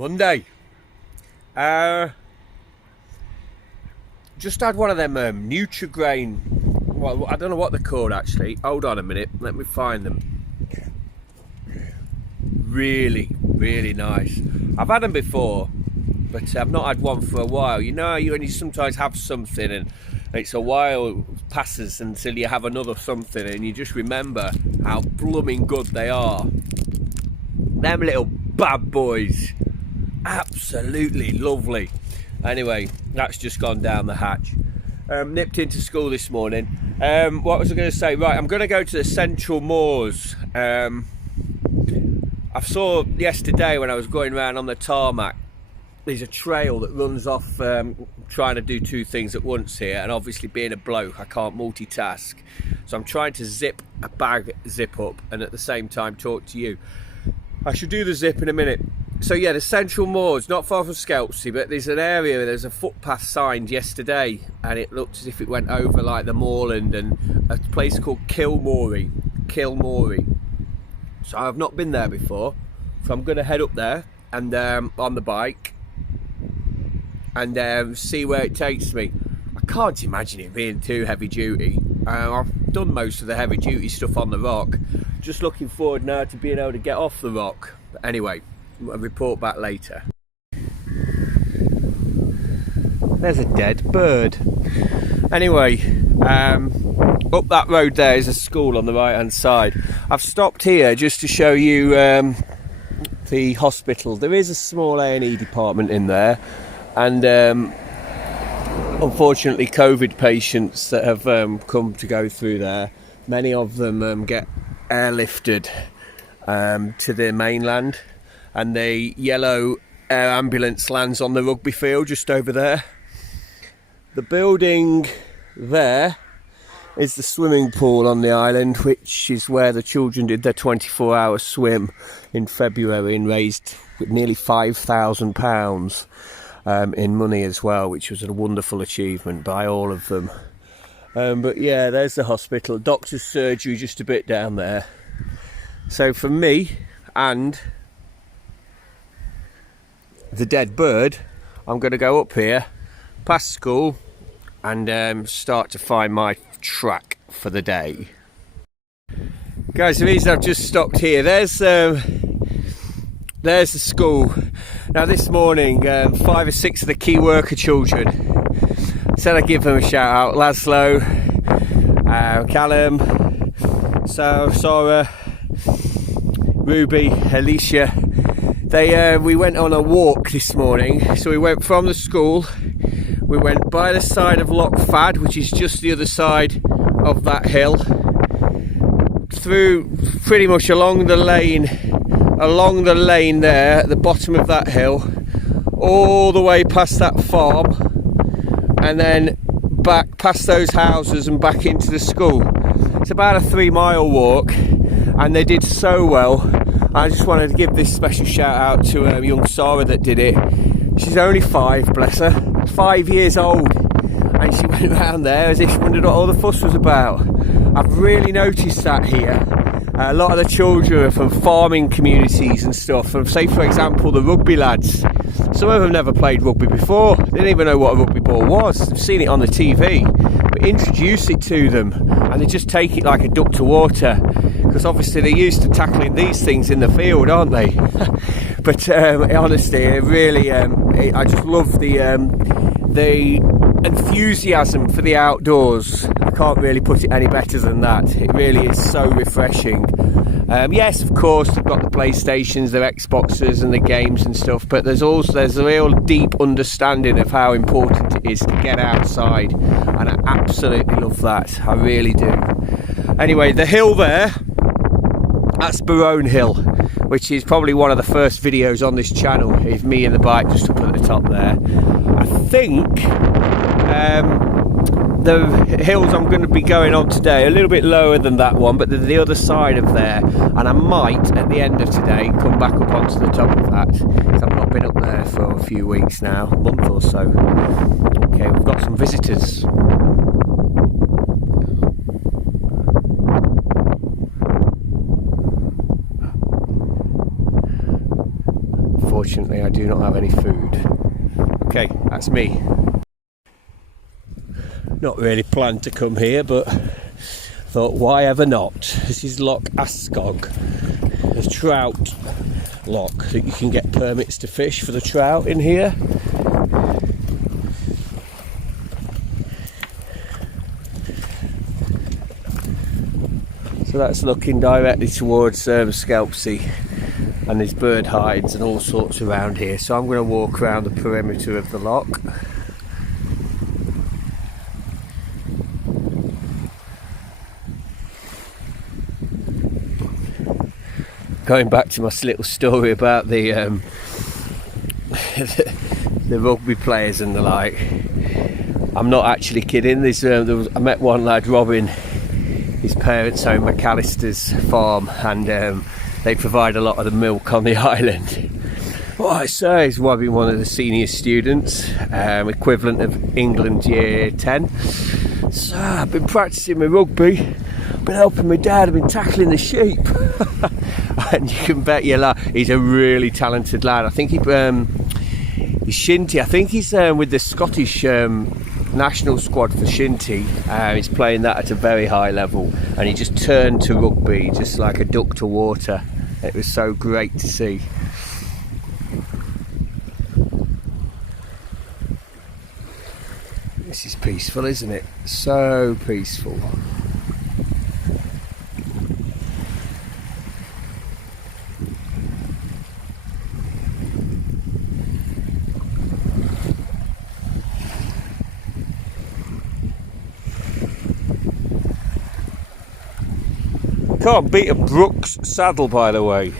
Monday. Just had one of them Nutrigrain. Well, I don't know what they're called actually. Hold on a minute. Let me find them. Really, really nice. I've had them before, but I've not had one for a while. You know, when you sometimes have something and it's a while passes until you have another something and you just remember how blooming good they are. Them little bad boys. Absolutely lovely. Anyway, that's just gone down the hatch. Nipped into school this morning. What was I going to say? Right, I'm going to go to the Central Moors. I saw yesterday when I was going around on the tarmac, there's a trail that runs off, trying to do two things at once here, and obviously being a bloke I can't multitask, so I'm trying to zip a bag zip up and at the same time talk to you. I should do the zip in a minute. So yeah, the Central Moors, not far from Skelpsey, but there's an area where there's a footpath signed yesterday and it looked as if it went over like the moorland, and a place called Kilmorey. So I've not been there before, so I'm going to head up there and on the bike and see where it takes me. I can't imagine it being too heavy duty. I've done most of the heavy duty stuff on the rock. Just looking forward now to being able to get off the rock. But anyway, I'll report back later. There's a dead bird. Anyway, up that road there is a school on the right hand side. I've stopped here just to show you the hospital. There is a small A&E department in there, and unfortunately COVID patients that have come to go through there, many of them get airlifted to the mainland, and the yellow air ambulance lands on the rugby field just over there. The building there is the swimming pool on the island, which is where the children did their 24-hour swim in February and raised nearly £5,000 in money as well, which was a wonderful achievement by all of them. But yeah, there's the hospital, doctor's surgery just a bit down there. So for me and the dead bird, I'm going to go up here past school and start to find my track for the day. Guys, the reason I've just stopped here, there's the school. Now this morning 5 or 6 of the key worker children said I'd give them a shout out. Laszlo, Callum, Sarah, Ruby, Alicia. We went on a walk this morning. So we went from the school, we went by the side of Loch Fad, which is just the other side of that hill, through pretty much along the lane there at the bottom of that hill, all the way past that farm, and then back past those houses and back into the school. It's about a 3-mile walk, and they did so well. I just wanted to give this special shout out to young Sarah that did it. She's only 5, bless her, 5 years old, and she went around there as if she wondered what all the fuss was about. I've really noticed that here. A lot of the children are from farming communities and stuff, from, say for example, the rugby lads. Some of them never played rugby before, they didn't even know what a rugby ball was. They've seen it on the TV, but introduce it to them and they just take it like a duck to water, because obviously they're used to tackling these things in the field, aren't they? But honestly, it really, I just love the enthusiasm for the outdoors. I can't really put it any better than that. It really is so refreshing. Yes, of course, they've got the PlayStations, their Xboxes and the games and stuff, but there's a real deep understanding of how important it is to get outside, and I absolutely love that. I really do. Anyway, the hill there, that's Barone Hill, which is probably one of the first videos on this channel, is me and the bike just up at the top there. I think the hills I'm going to be going on today are a little bit lower than that one, but they're the other side of there, and I might at the end of today come back up onto the top of that, because I've not been up there for a few weeks now, a month or so. Okay, we've got some visitors. unfortunately I do not have any food. Okay, that's me. Not really planned to come here, but thought why ever not. This is Loch Ascog, a trout loch that you can get permits to fish for the trout in here. So that's looking directly towards Skelpsey, and there's bird hides and all sorts around here. So I'm going to walk around the perimeter of the loch. Going back to my little story about the the rugby players and the like, I'm not actually kidding. I met one lad, Robin. His parents own McAllister's farm, and they provide a lot of the milk on the island. What I say is Robin, one of the senior students, equivalent of England year 10. So I've been practicing my rugby, been helping my dad, I've been tackling the sheep. And you can bet your life, he's a really talented lad. I think he's Shinty. I think he's with the Scottish national squad for Shinty. He's playing that at a very high level, and he just turned to rugby just like a duck to water. It was so great to see. This is peaceful, isn't it? So peaceful. Can't beat a Brooks saddle, by the way.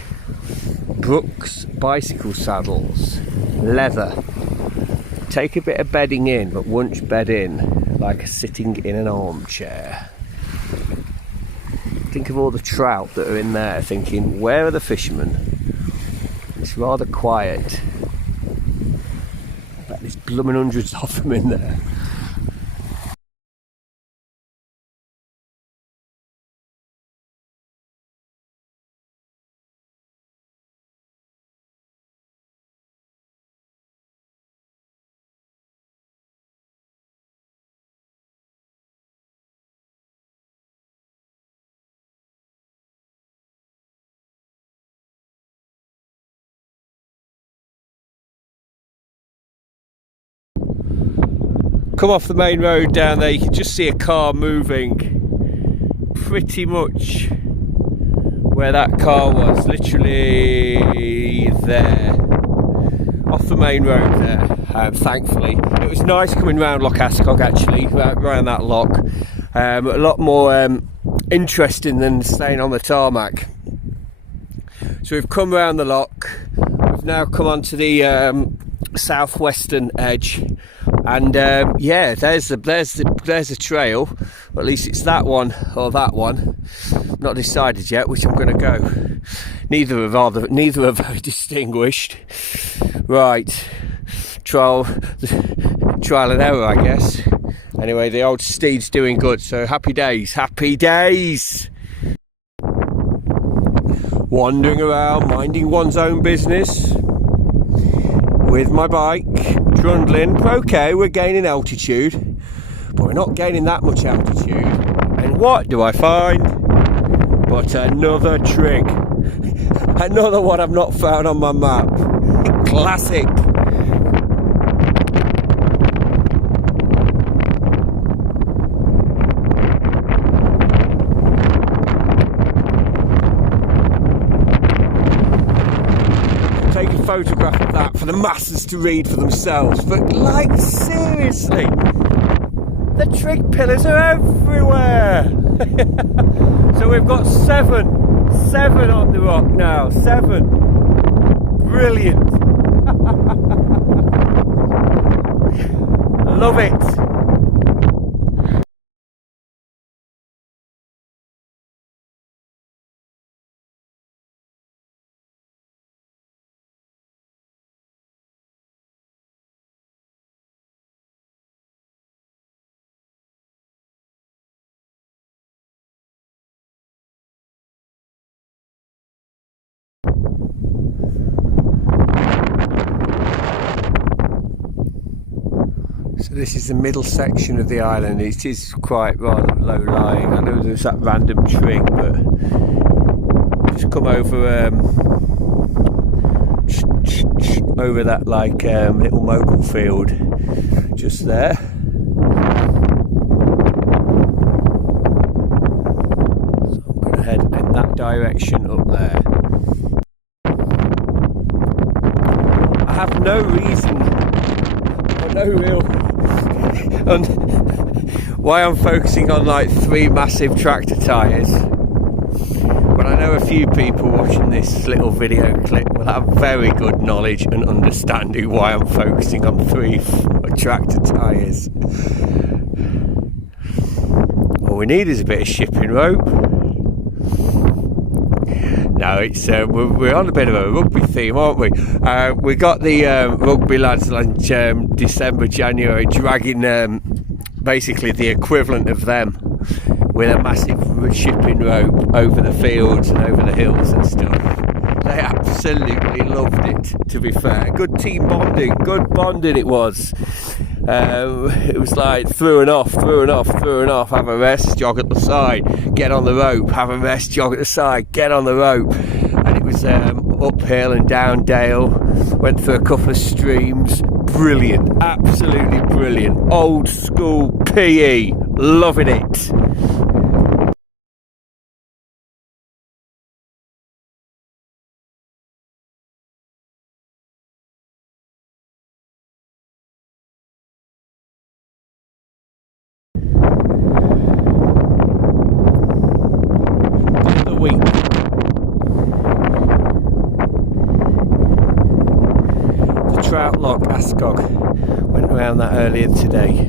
Brooks bicycle saddles, leather. Take a bit of bedding in, but once bed in, like sitting in an armchair. Think of all the trout that are in there, thinking, where are the fishermen? It's rather quiet. I bet there's blooming hundreds of them in there. Come off the main road down there, you can just see a car moving pretty much where that car was, literally there, off the main road there. Thankfully it was nice coming round Loch Ascog, actually, around that loch. A lot more interesting than staying on the tarmac. So we've come round the loch, we've now come onto the southwestern edge, and yeah, there's a trail, or at least it's that one or that one. Not decided yet which I'm going to go. Neither are very distinguished. Right, trial and error, I guess. Anyway, the old steed's doing good, so happy days, happy days. Wandering around, minding one's own business with my bike, Trundling. Okay, we're gaining altitude, but we're not gaining that much altitude. And what do I find but another trig? Another one I've not found on my map. Classic. Take a photograph of that for the masses to read for themselves. But like, seriously, the trig pillars are everywhere. So we've got seven on the rock now. 7. Brilliant. Love it. So this is the middle section of the island. It is quite rather low lying. I know there's that random trig, but just come over over that like little mogul field just there. So I'm going to head in that direction up there. I have no reason or no real on why I'm focusing on like 3 massive tractor tyres, but I know a few people watching this little video clip will have very good knowledge and understanding why I'm focusing on 3 tractor tyres. All we need is a bit of shipping rope. No, it's we're on a bit of a rugby theme, aren't we? We got the rugby lads like December, January dragging basically the equivalent of them with a massive shipping rope over the fields and over the hills and stuff. They absolutely loved it, to be fair. Good team bonding, good bonding it was. It was like through and off, have a rest, jog at the side, get on the rope, have a rest, jog at the side, get on the rope. And it was uphill and down dale, went through a couple of streams. Brilliant, absolutely brilliant. Old school PE, loving it. Trout lock Ascog went around that earlier today.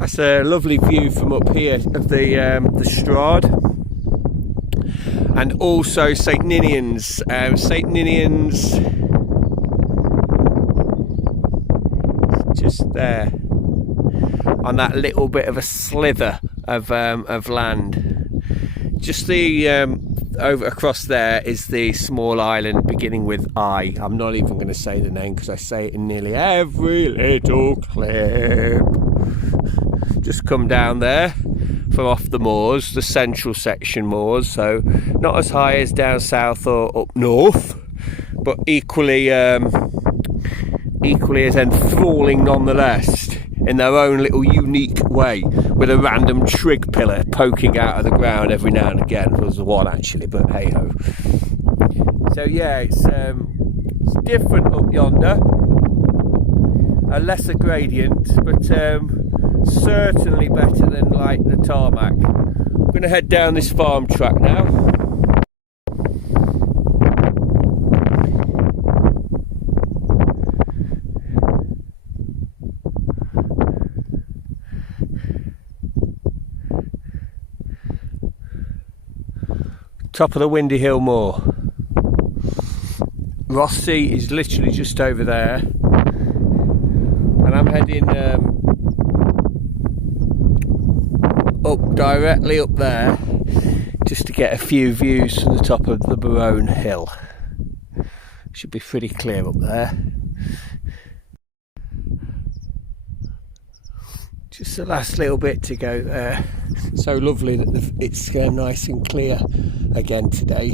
That's a lovely view from up here of the Strad. And also St Ninian's. St Ninian's just there on that little bit of a slither of land. Just the over across there is the small island beginning with I. I'm not even going to say the name because I say it in nearly every little clip. Just come down there from off the moors, the central section moors, so not as high as down south or up north, but equally as enthralling nonetheless in their own little unique way, with a random trig pillar poking out of the ground every now and again. There was one actually, but hey ho. So yeah, it's different up yonder, a lesser gradient, but certainly better than like the tarmac. I'm going to head down this farm track now. Top of the Windy Hill Moor. Ross Sea is literally just over there, and I'm heading up directly up there just to get a few views from the top of the Barone Hill. Should be pretty clear up there. Just the last little bit to go there. So lovely that it's nice and clear again today.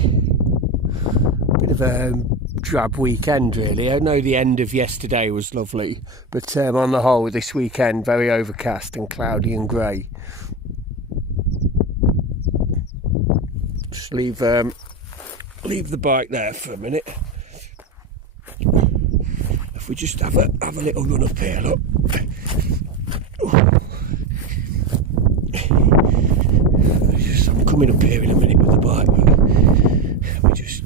Bit of a drab weekend really. I know the end of yesterday was lovely, but on the whole this weekend very overcast and cloudy and grey. Just leave the bike there for a minute. If we just have a little run up here, look. I'm coming up here in a minute with the bike. We just,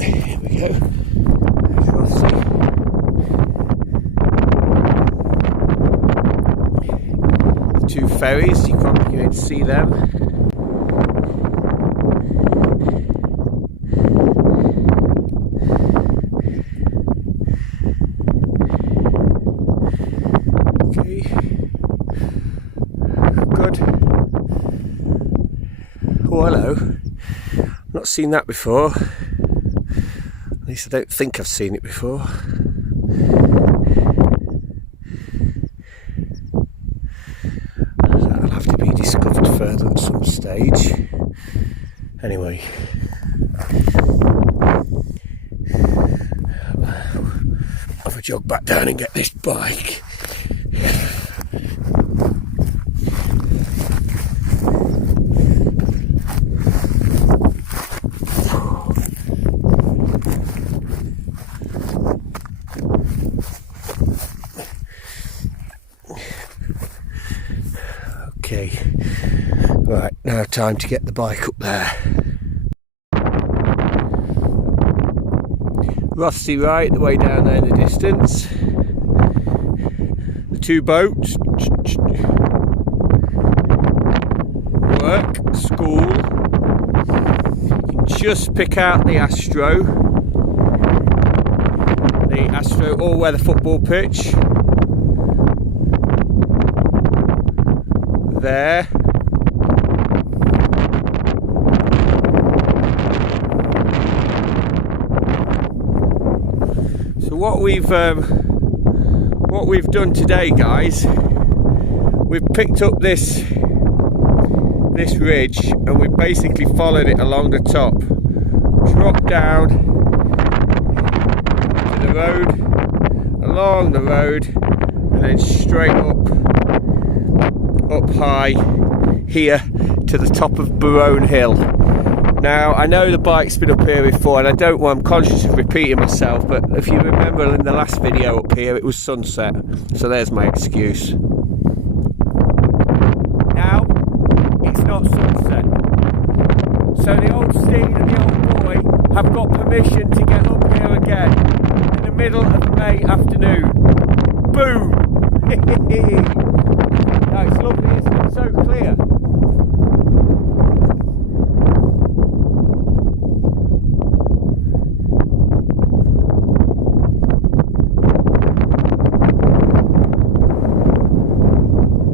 here we go. The 2 ferries, you can't even see them. Oh, hello. Not seen that before. At least I don't think I've seen it before. That'll have to be discovered further at some stage. Anyway. I'll have a jog back down and get this bike. Okay, right, now time to get the bike up there. Rothsey right, the way down there in the distance. The two boats. Work, school. You can just pick out the Astro. The Astro all-weather football pitch. There. So what we've done today, guys, we've picked up this ridge and we've basically followed it along the top, dropped down to the road, along the road, and then straight up high here to the top of Barone Hill. Now, I know the bike's been up here before, and I'm conscious of repeating myself, but if you remember in the last video up here, it was sunset, so there's my excuse. Now, it's not sunset. So the old steed and the old boy have got permission to get up here again in the middle of a May afternoon. Boom! Oh, it's lovely, isn't it? So clear.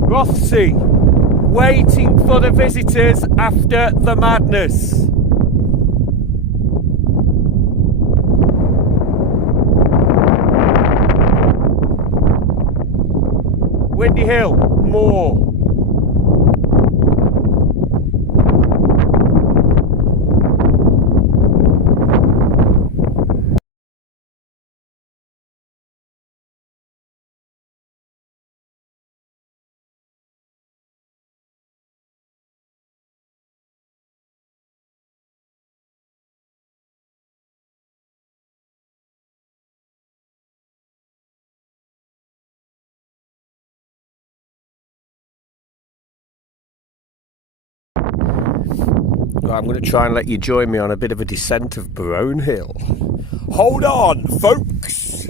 Rothsey, waiting for the visitors after the madness. Windy Hill, more. I'm going to try and let you join me on a bit of a descent of Barone Hill. Hold on, folks!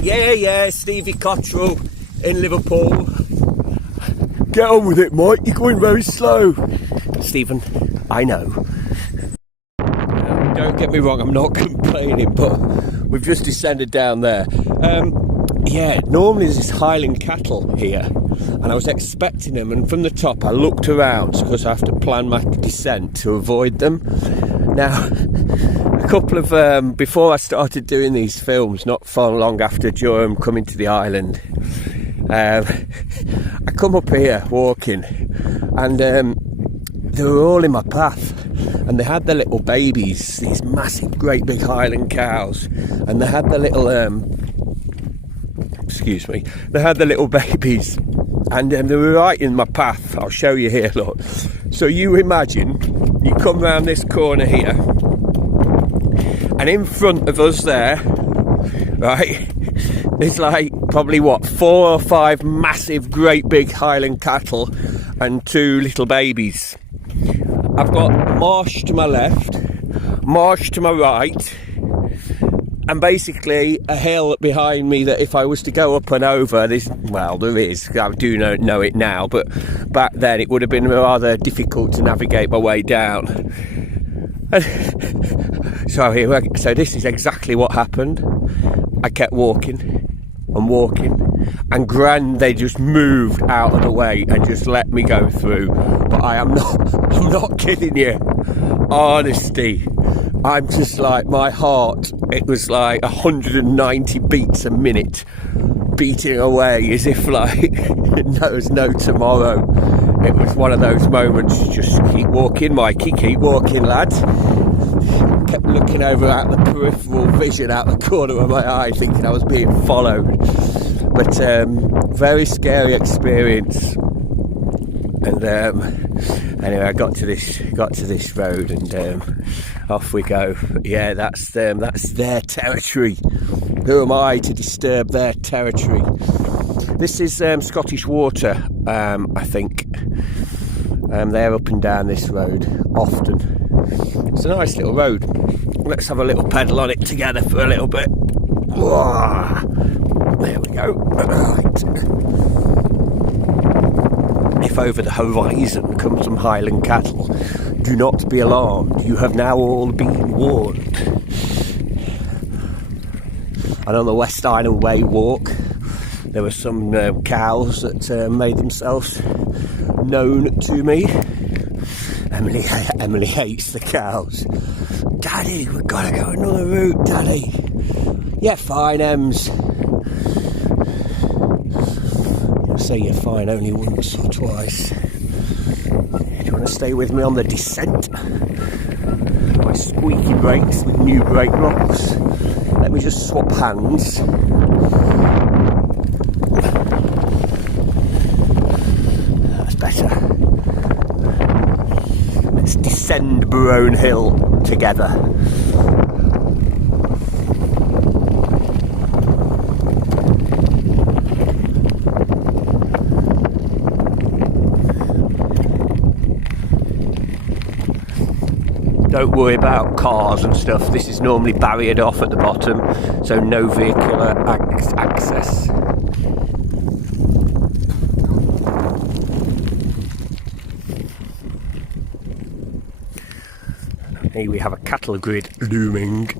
Yeah, Stevie Cottrell in Liverpool. Get on with it, Mike, you're going very slow. Stephen, I know. Don't get me wrong, I'm not complaining, but we've just descended down there. Yeah, normally there's this Highland cattle here, and I was expecting them, and from the top I looked around because I have to plan my descent to avoid them. Now, a couple of, before I started doing these films, not far long after Durham coming to the island, I come up here walking, and they were all in my path. And they had their little babies, these massive, great big Highland cows, and they had their little, they had their little babies, and they were right in my path. I'll show you here, look. So you imagine, you come round this corner here, and in front of us there, right, there's like, probably what, 4 or 5 massive, great big Highland cattle, and 2 little babies. I've got marsh to my left, marsh to my right, and basically a hill behind me that if I was to go up and over, there is, I do know it now, but back then it would have been rather difficult to navigate my way down. And so this is exactly what happened. I kept walking and walking, and Gran, they just moved out of the way and just let me go through. But I'm not kidding you, honesty, I'm just like, my heart, it was like 190 beats a minute, beating away as if like there was no tomorrow. It was one of those moments, just keep walking, Mikey, keep walking, lad. Kept looking over at the peripheral vision out the corner of my eye, thinking I was being followed. But very scary experience. And anyway, I got to this road, and off we go. But yeah, that's their territory. Who am I to disturb their territory? This is Scottish Water, I think. They're up and down this road often. It's a nice little road. Let's have a little pedal on it together for a little bit. There we go. Right. If over the horizon come some Highland cattle, do not be alarmed. You have now all been warned. And on the West Island Way walk, there were some cows that made themselves known to me. Emily hates the cows. Daddy, we've got to go another route, Daddy. Yeah, fine, Ems. You'll say you're fine only once or twice. Do you want to stay with me on the descent? My squeaky brakes with new brake locks. Let me just swap hands. That's better. Let's descend Barone Hill together. Don't worry about cars and stuff. This is normally barriered off at the bottom, so no vehicular access. Here we have a cattle grid looming.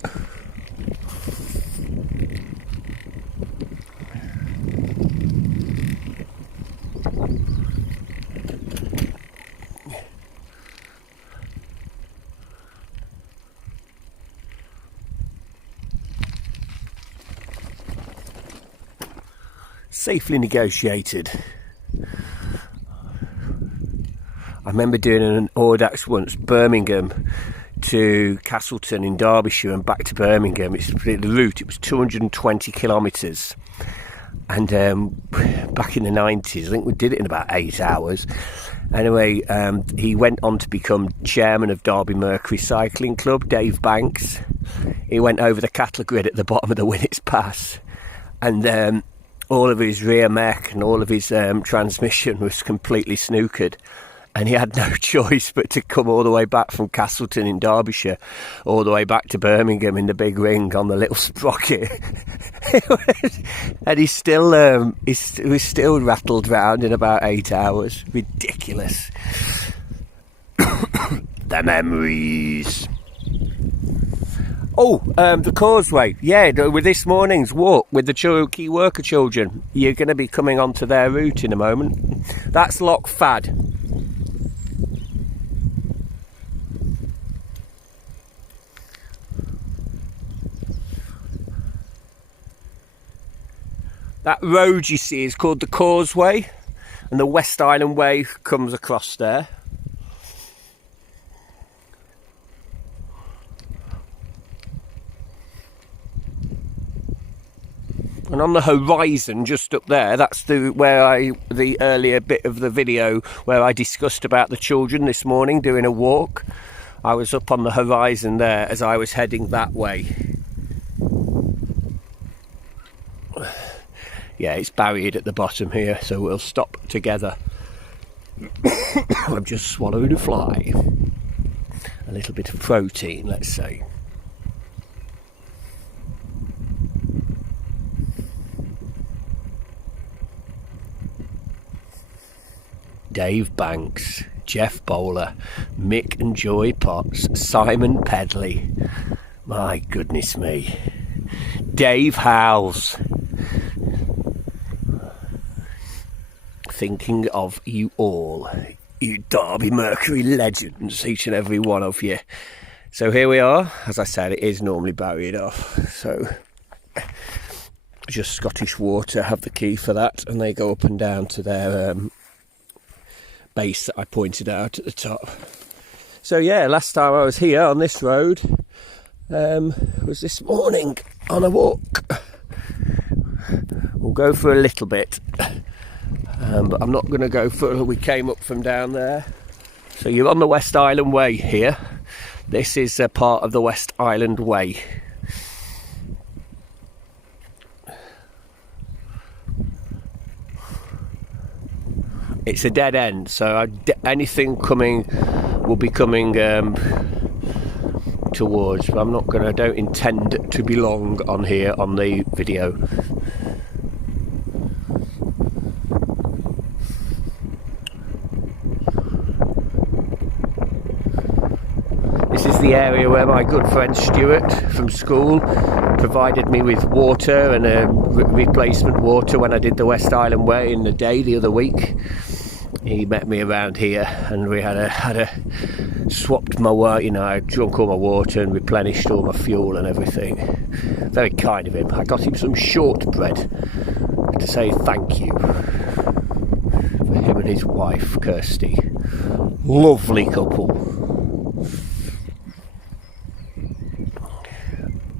Safely negotiated. I remember doing an Audax once, Birmingham to Castleton in Derbyshire and back to Birmingham. The route, it was 220 kilometres, and back in the 90s I think we did it in about 8 hours. Anyway, he went on to become chairman of Derby Mercury Cycling Club, Dave Banks. He went over the cattle grid at the bottom of the Winnets Pass, and all of his rear mech and all of his transmission was completely snookered, and he had no choice but to come all the way back from Castleton in Derbyshire all the way back to Birmingham in the big ring on the little sprocket. And he was still rattled round in about 8 hours. Ridiculous. The memories. Oh, the causeway. Yeah, with this morning's walk with the key worker children, you're going to be coming onto their route in a moment. That's Loch Fad. That road you see is called the Causeway, and the West Island Way comes across there. And on the horizon, just up there, that's the earlier bit of the video where I discussed about the children this morning doing a walk. I was up on the horizon there as I was heading that way. Yeah, it's barriered at the bottom here, so we'll stop together. I'm just swallowing a fly. A little bit of protein, let's say. Dave Banks, Jeff Bowler, Mick and Joy Potts, Simon Pedley. My goodness me. Dave Howells. Thinking of you all, you Derby Mercury legends, each and every one of you. So here we are. As I said, it is normally barriered off, so just Scottish Water have the key for that, and they go up and down to their base that I pointed out at the top. So yeah, last time I was here on this road was this morning on a walk. We'll go for a little bit, but I'm not going to go further. We came up from down there. So you're on the West Island Way here. This is a part of the West Island Way. It's a dead end, so anything coming will be coming towards, but I don't intend to be long on here on the video. This is the area where my good friend Stuart from school provided me with water and replacement water when I did the West Island Way in the day the other week. He met me around here and we had a swapped my water, you know, I drunk all my water and replenished all my fuel and everything. Very kind of him. I got him some shortbread to say thank you for him and his wife Kirsty. Lovely couple.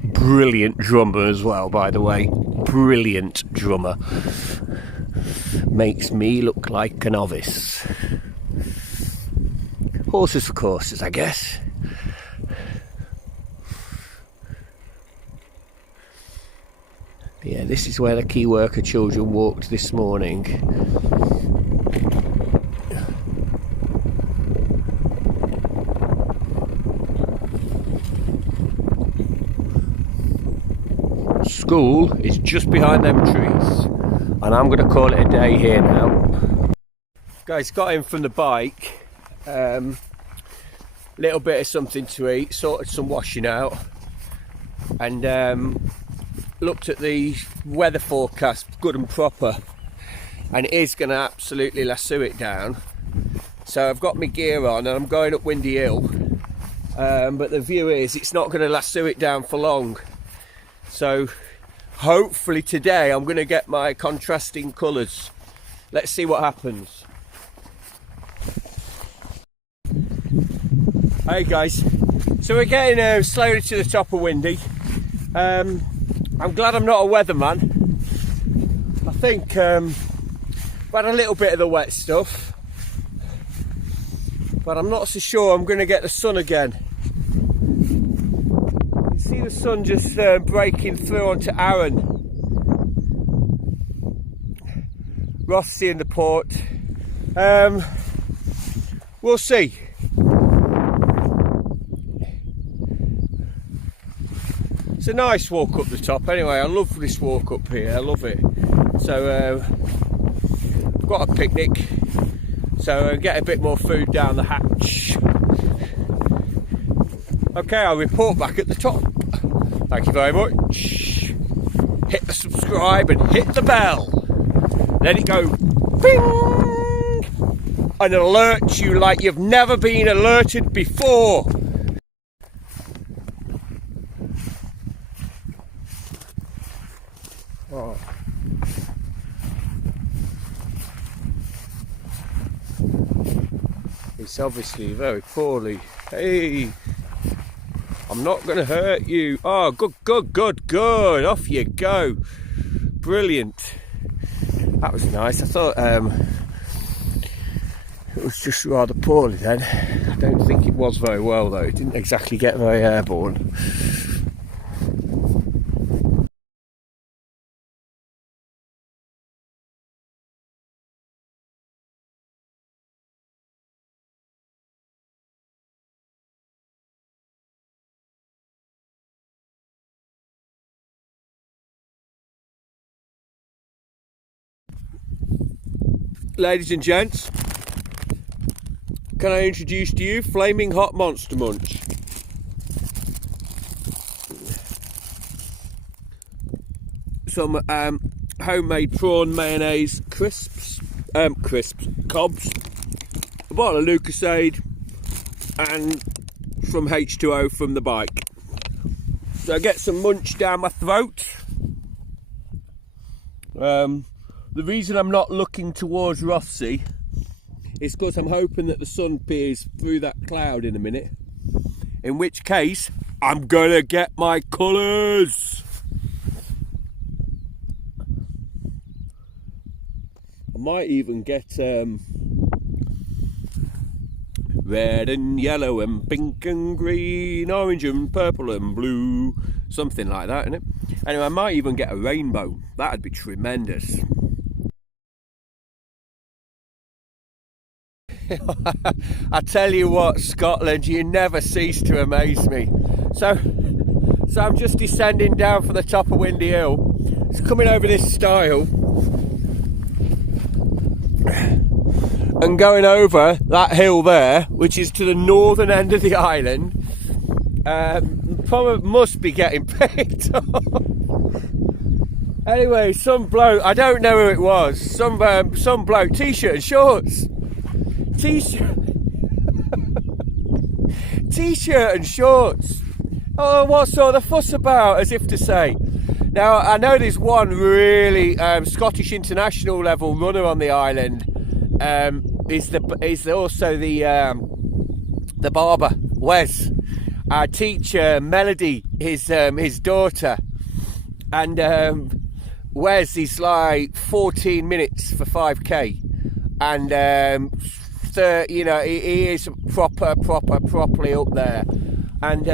Brilliant drummer as well, by the way. Brilliant drummer. Makes me look like a novice. Horses for courses, I guess. Yeah, this is where the key worker children walked this morning. School is just behind them trees, and I'm going to call it a day here now. Guys, got in from the bike, little bit of something to eat, sorted some washing out, and looked at the weather forecast good and proper, and it is going to absolutely lasso it down. So I've got my gear on and I'm going up Windy Hill, but the view is it's not going to lasso it down for long. So hopefully today I'm going to get my contrasting colours. Let's see what happens. Hey guys, so we're getting slowly to the top of Windy. I'm glad I'm not a weatherman. I think I've had a little bit of the wet stuff, but I'm not so sure I'm going to get the sun again. See the sun just breaking through onto Arran. Rothsay in the port. We'll see. It's a nice walk up the top anyway. I love this walk up here, I love it. So I've got a picnic, so get a bit more food down the hatch. Okay, I'll report back at the top. Thank you very much. Hit the subscribe and hit the bell. Let it go bing and alert you like you've never been alerted before. Oh. It's obviously very poorly. Hey, I'm not going to hurt you. Oh, good, good, good, good. Off you go. Brilliant. That was nice. I thought it was just rather poorly then. I don't think it was very well though. It didn't exactly get very airborne. Ladies and gents, can I introduce to you Flaming Hot Monster Munch? some homemade prawn mayonnaise cobs, a bottle of Lucasade, and some H2O from the bike. So I get some munch down my throat. The reason I'm not looking towards Rothsay is because I'm hoping that the sun peers through that cloud in a minute, in which case I'm gonna get my colours. I might even get red and yellow and pink and green, orange and purple and blue, something like that, innit? Anyway, I might even get a rainbow. That'd be tremendous. I tell you what, Scotland, you never cease to amaze me. So I'm just descending down from the top of Windy Hill. It's coming over this stile and going over that hill there, which is to the northern end of the island. Probably must be getting picked up. Anyway, some bloke, I don't know who it was, some bloke, t-shirt and shorts. T-shirt and shorts. Oh, what's all the fuss about, as if to say. Now, I know there's one really Scottish international level runner on the island. Is also the barber, Wes. Our teacher, Melody, his daughter. And Wes is like 14 minutes for 5k. And you know, he is properly up there, and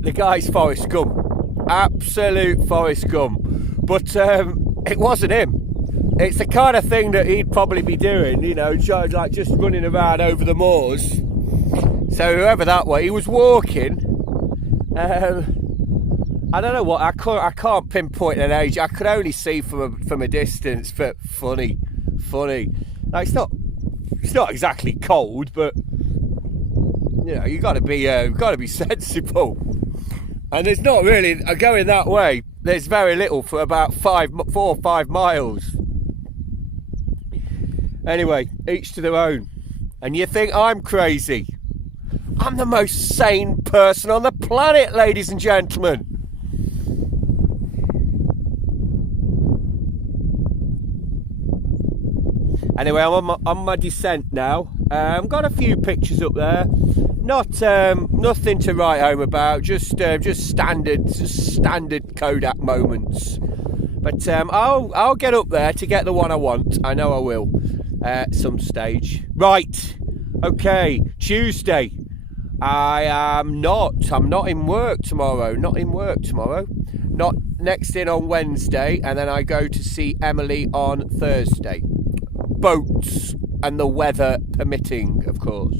the guy's Forrest Gump, absolute Forrest Gump. But it wasn't him. It's the kind of thing that he'd probably be doing, you know, like just running around over the moors. So whoever that was, he was walking. I don't know what, I can't pinpoint an age. I could only see from a distance, but funny. Now, it's not exactly cold, but you know, you got to be sensible. And there's not really going that way. There's very little for about 4 or 5 miles. Anyway, each to their own. And you think I'm crazy? I'm the most sane person on the planet, ladies and gentlemen. Anyway, I'm on my descent now. I've got a few pictures up there. Nothing to write home about. Just standard Kodak moments. But I'll get up there to get the one I want. I know I will at some stage. Right. Okay. Tuesday. I'm not in work tomorrow. Not next in on Wednesday, and then I go to see Emily on Thursday. Boats and the weather permitting, of course.